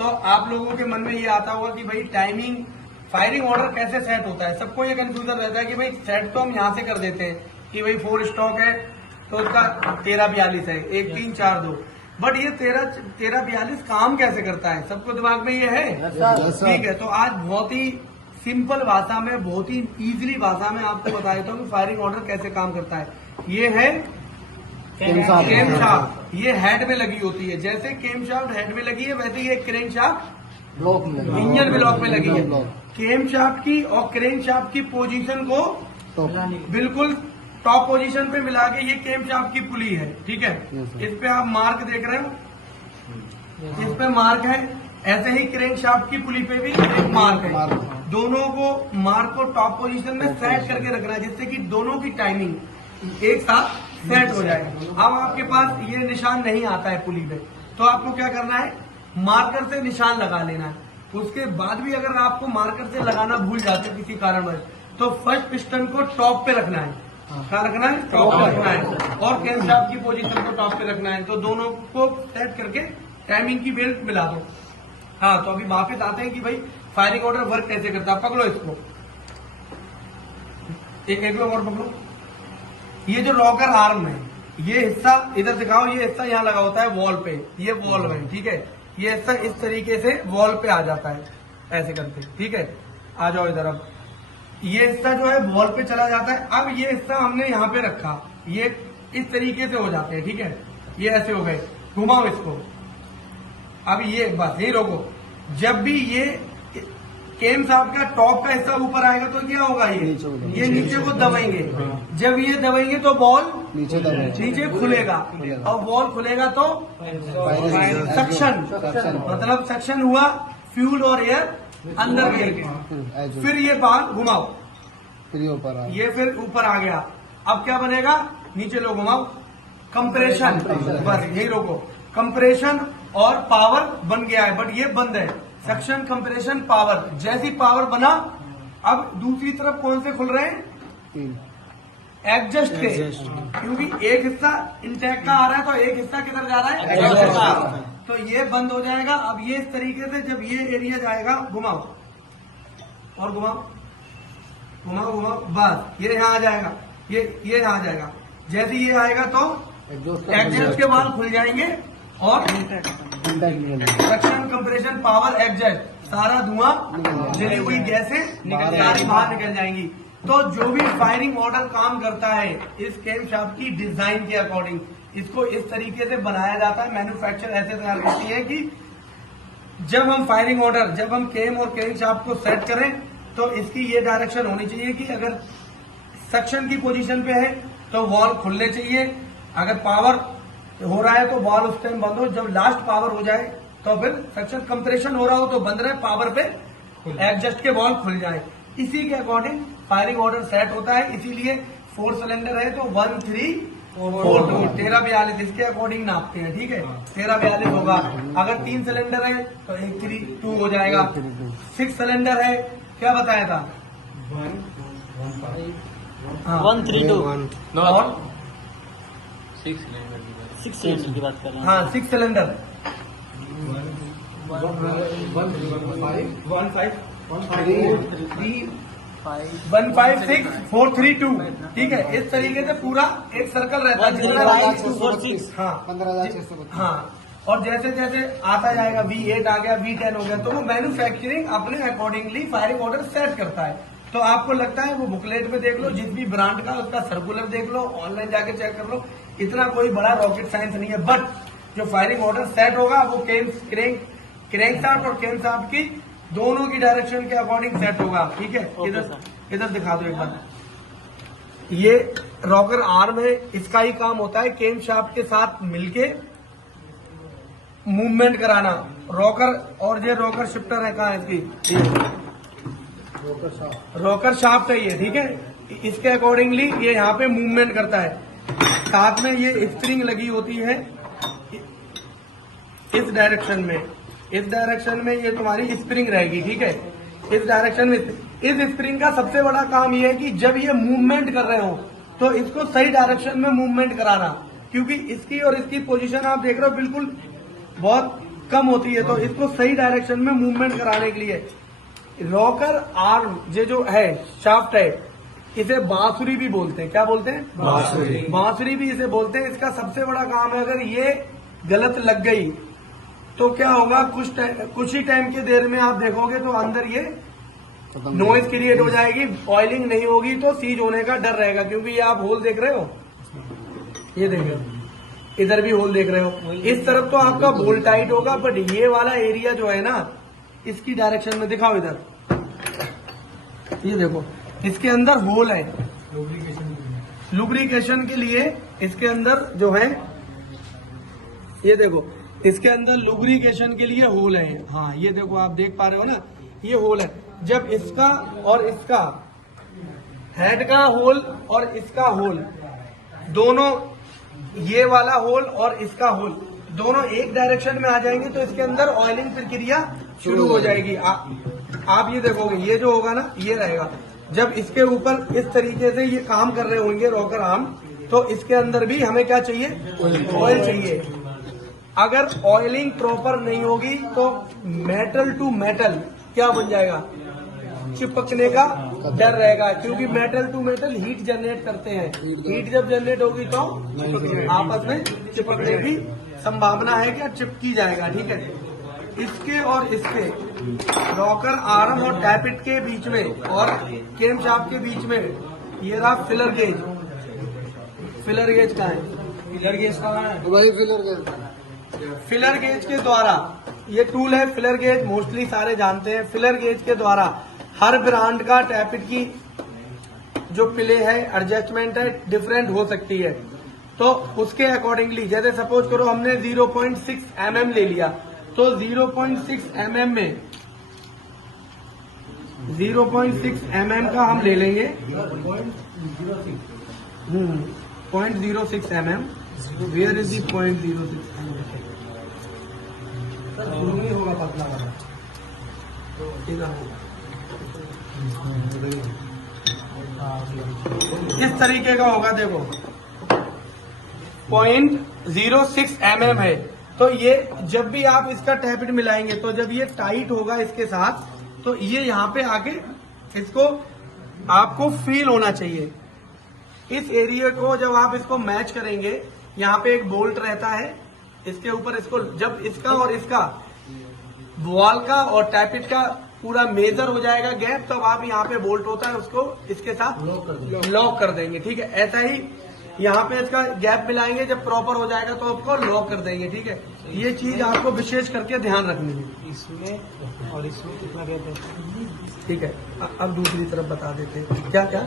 तो आप लोगों के मन में ये आता होगा कि भाई टाइमिंग फायरिंग ऑर्डर कैसे सेट होता है। सबको ये कंफ्यूजन रहता है कि भाई सेट तो हम यहाँ से कर देते हैं कि भाई 4 स्टॉक है तो उसका 1342 है, 1 3 4 2, बट ये 1342 काम कैसे करता है, सबको दिमाग में ये है। ठीक है, तो आज बहुत ही सिंपल भाषा में, बहुत ही इजीली भाषा में आपको बता देता हूँ कि फायरिंग ऑर्डर कैसे काम करता है। ये है केम शाफ्ट, ये हेड में लगी होती है। जैसे केम शाफ्ट हेड में लगी है वैसे ये क्रेन शाफ्ट ब्लॉक में, इंजन ब्लॉक में लगी है। केम शाफ्ट की और क्रेन शाफ्ट की पोजीशन को बिल्कुल टॉप पोजीशन पे मिला के ये केम शाफ्ट की पुली है। ठीक है, इस पे आप मार्क देख रहे हो, इस पे मार्क है। ऐसे ही क्रेन शाफ्ट की पुली पे भी एक मार्क है। दोनों को मार्क को टॉप पोजीशन में सेट करके रखना है जिससे कि दोनों की टाइमिंग एक साथ सेट हो जाए। अब आपके पास ये निशान नहीं आता है पुली पे, तो आपको क्या करना है, मार्कर से निशान लगा लेना है। उसके बाद भी अगर आपको मार्कर से लगाना भूल जाते हो किसी कारणवश, तो फर्स्ट पिस्टन को टॉप पे रखना है। क्या रखना है, टॉप पे रखना है, और कैम शाफ्ट की पोजीशन को टॉप पे रखना है। तो दोनों को सेट करके टाइमिंग की बेल्ट मिला दो। हाँ, तो अभी वापस आते हैं कि भाई फायरिंग ऑर्डर वर्क कैसे करता है। पकड़ो इसको, एक लोग और पकड़ो। ये जो रॉकर आर्म है, ये हिस्सा इधर दिखाओ, ये हिस्सा यहाँ लगा होता है वॉल पे, ये वॉल है। ठीक है, ये हिस्सा इस तरीके से वॉल पे आ जाता है ऐसे करके। ठीक है, आ जाओ इधर। अब ये हिस्सा जो है वॉल पे चला जाता है। अब ये हिस्सा हमने यहाँ पे रखा, ये इस तरीके से हो जाते हैं। ठीक है, ये ऐसे हो गए। घुमाओ इसको। अब ये बस यही रोको। जब भी ये केम साहब का टॉप का हिस्सा ऊपर आएगा तो क्या होगा, ये नीचे को दबाएंगे। जब ये दबाएंगे तो बॉल नीचे खुलेगा, और बॉल खुलेगा तो सक्शन, मतलब सक्शन हुआ, फ्यूल और एयर अंदर गए। फिर ये बाल घुमाओ, ये फिर ऊपर आ गया। अब क्या बनेगा, नीचे लो, घुमाओ, कंप्रेशन। बस यही रोको, कंप्रेशन और पावर बन गया है, बट ये बंद है। Suction, compression, power. जैसी पावर बना, अब दूसरी तरफ कौन से खुल रहे हैं, एडजस्ट के, क्योंकि एक हिस्सा इंटेक का आ रहा है तो एक हिस्सा किधर जा रहा है, एडजस्ट का। तो ये बंद हो जाएगा। अब ये इस तरीके से जब ये एरिया जाएगा, घुमाओ और घुमाओ, घुमाओ घुमाओ, बस ये यहाँ आ जाएगा, ये यहाँ आ जाएगा। जैसे ये आएगा तो एडजस्ट के बाल खुल जाएंगे और सक्शन, कंप्रेशन, पावर, एग्जॉस्ट, सारा धुआं, जली हुई गैसें सारी बाहर निकल जाएंगी। तो जो भी फायरिंग ऑर्डर काम करता है इस केम शाफ्ट की डिजाइन के अकॉर्डिंग, इसको इस तरीके से बनाया जाता है। मैन्युफैक्चर ऐसे तैयार करती है कि जब हम फायरिंग ऑर्डर, जब हम केम और केम शाफ्ट को सेट करें तो इसकी ये डायरेक्शन होनी चाहिए कि अगर सक्शन की पोजीशन पे है तो वॉल खुलने चाहिए, अगर पावर हो रहा है तो बॉल उस टाइम बंद हो, जब लास्ट पावर हो जाए तो फिर सक्शन, कंप्रेशन हो रहा हो तो बंद रहे, पावर पे एडजस्ट के बॉल खुल जाए। इसी के अकॉर्डिंग फायरिंग ऑर्डर सेट होता है। इसीलिए 4 सिलेंडर है तो 1 3 4 2, 1342 इसके अकॉर्डिंग नापते हैं। ठीक है, 1342 होगा। अगर 3 सिलेंडर है तो 1 3 2 हो जाएगा। 6 सिलेंडर है, क्या बताया था, 1 3 2 और 6 सिलेंडर की बात कर रहे हैं। हाँ, 6 सिलेंडर 1 5 6 4 3 2। ठीक है, इस तरीके से पूरा एक सर्कल रहता है। 15,646। हाँ 15,646। हाँ, और जैसे जैसे आता जाएगा V8 आ गया, V10 हो गया, तो वो मैन्युफैक्चरिंग अपने अकॉर्डिंगली फायरिंग ऑर्डर सेट करता है। तो आपको लगता है वो बुकलेट में देख लो, जिस भी ब्रांड का उसका सर्कुलर देख लो, ऑनलाइन जाके चेक कर लो, इतना कोई बड़ा रॉकेट साइंस नहीं है। बट जो फायरिंग ऑर्डर सेट होगा वो क्रेंक शाफ्ट और केम शाफ्ट की दोनों की डायरेक्शन के अकॉर्डिंग सेट होगा। ठीक है, इधर दिखा दो एक बार। ये रॉकर आर्म है, इसका ही काम होता है केम शाफ्ट के साथ मिलके मूवमेंट कराना। रॉकर और ये रॉकर शिफ्टर है, कहाँ है इसकी, रॉकर शाफ्ट है ये। ठीक है, इसके अकॉर्डिंगली ये यहाँ पे मूवमेंट करता है। साथ में ये स्प्रिंग लगी होती है इस डायरेक्शन में, इस डायरेक्शन में ये तुम्हारी स्प्रिंग रहेगी। ठीक है, इस डायरेक्शन में इस स्प्रिंग का सबसे बड़ा काम ये है कि जब ये मूवमेंट कर रहे हो तो इसको सही डायरेक्शन में मूवमेंट कराना, क्योंकि इसकी और इसकी पोजीशन आप देख रहे हो बिल्कुल बहुत कम होती है, तो इसको सही डायरेक्शन में मूवमेंट कराने के लिए रॉकर आर्म ये जो है शाफ्ट है, इसे बांसुरी भी बोलते हैं। क्या बोलते हैं? बांसुरी। बांसुरी भी इसे बोलते हैं। इसका सबसे बड़ा काम है, अगर ये गलत लग गई तो क्या होगा, कुछ ही टाइम के देर में आप देखोगे तो अंदर ये नॉइज क्रिएट हो जाएगी, ऑयलिंग नहीं होगी तो सीज होने का डर रहेगा। क्योंकि ये आप होल देख रहे हो, ये देखो इधर भी होल देख रहे हो, इस तरफ तो आपका बोल्ट टाइट होगा, बट ये वाला एरिया जो है ना, इसकी डायरेक्शन में दिखाओ इधर, ये देखो इसके अंदर होल है लुब्रिकेशन के लिए। इसके अंदर जो है, ये देखो इसके अंदर लुब्रिकेशन के लिए होल है। हाँ ये देखो आप देख पा रहे हो ना, ये होल है। जब इसका और इसका हेड का होल और इसका होल दोनों, ये वाला होल और इसका होल दोनों एक डायरेक्शन में आ जाएंगे तो इसके अंदर ऑयलिंग प्रक्रिया शुरू हो जाएगी। आप ये देखोगे, ये जो होगा ना ये रहेगा। जब इसके ऊपर इस तरीके से ये काम कर रहे होंगे रॉकर आर्म, तो इसके अंदर भी हमें क्या चाहिए? ऑयल चाहिए। अगर ऑयलिंग प्रॉपर नहीं होगी तो मेटल टू मेटल क्या बन जाएगा? चिपकने का डर रहेगा, क्योंकि metal to metal heat generate करते हैं। हीट जब जनरेट होगी तो आपस में चिपकने की संभावना है, क्या चिपकी जाएगा। ठीक है, इसके और इसके रॉकर आर्म और टैपिट के बीच में और केम शाफ्ट के बीच में ये रहा फिलर गेज। फिलर गेज कहाँ है? फिलर गेज कहाँ है? वही फिलर गेज। फिलर गेज के द्वारा, ये टूल है फिलर गेज, मोस्टली सारे जानते हैं। फिलर गेज के द्वारा हर ब्रांड का टैपिट की जो प्ले है, एडजस्टमेंट है, डिफरेंट हो सकती है। तो उसके अकॉर्डिंगली, जैसे सपोज करो हमने 0.6 mm ले लिया, तो 0.6 mm में 0.6 mm का हम ले लेंगे 0.06 mm। Where is the 0.06 mm? नहीं होगा पतला वाला, ठीक है। इस तरीके का होगा, देखो 0.06 mm है। तो ये जब भी आप इसका टैपिट मिलाएंगे, तो जब ये टाइट होगा इसके साथ, तो ये यहाँ पे आके इसको आपको फील होना चाहिए। इस एरिया को जब आप इसको मैच करेंगे, यहाँ पे एक बोल्ट रहता है, इसके ऊपर इसको जब इसका और इसका वॉल का और टैपिट का पूरा मेजर हो जाएगा गैप, तब आप यहाँ पे बोल्ट होता है उसको इसके साथ लॉक कर देंगे। ठीक है, ऐसा ही यहाँ पे इसका गैप मिलाएंगे, जब प्रॉपर हो जाएगा तो आपको लॉक कर देंगे। ठीक है, ये चीज आपको विशेष करके ध्यान रखनी है। इसमें और इसमें कितना गैप है? ठीक है, अब दूसरी तरफ बता देते हैं क्या क्या।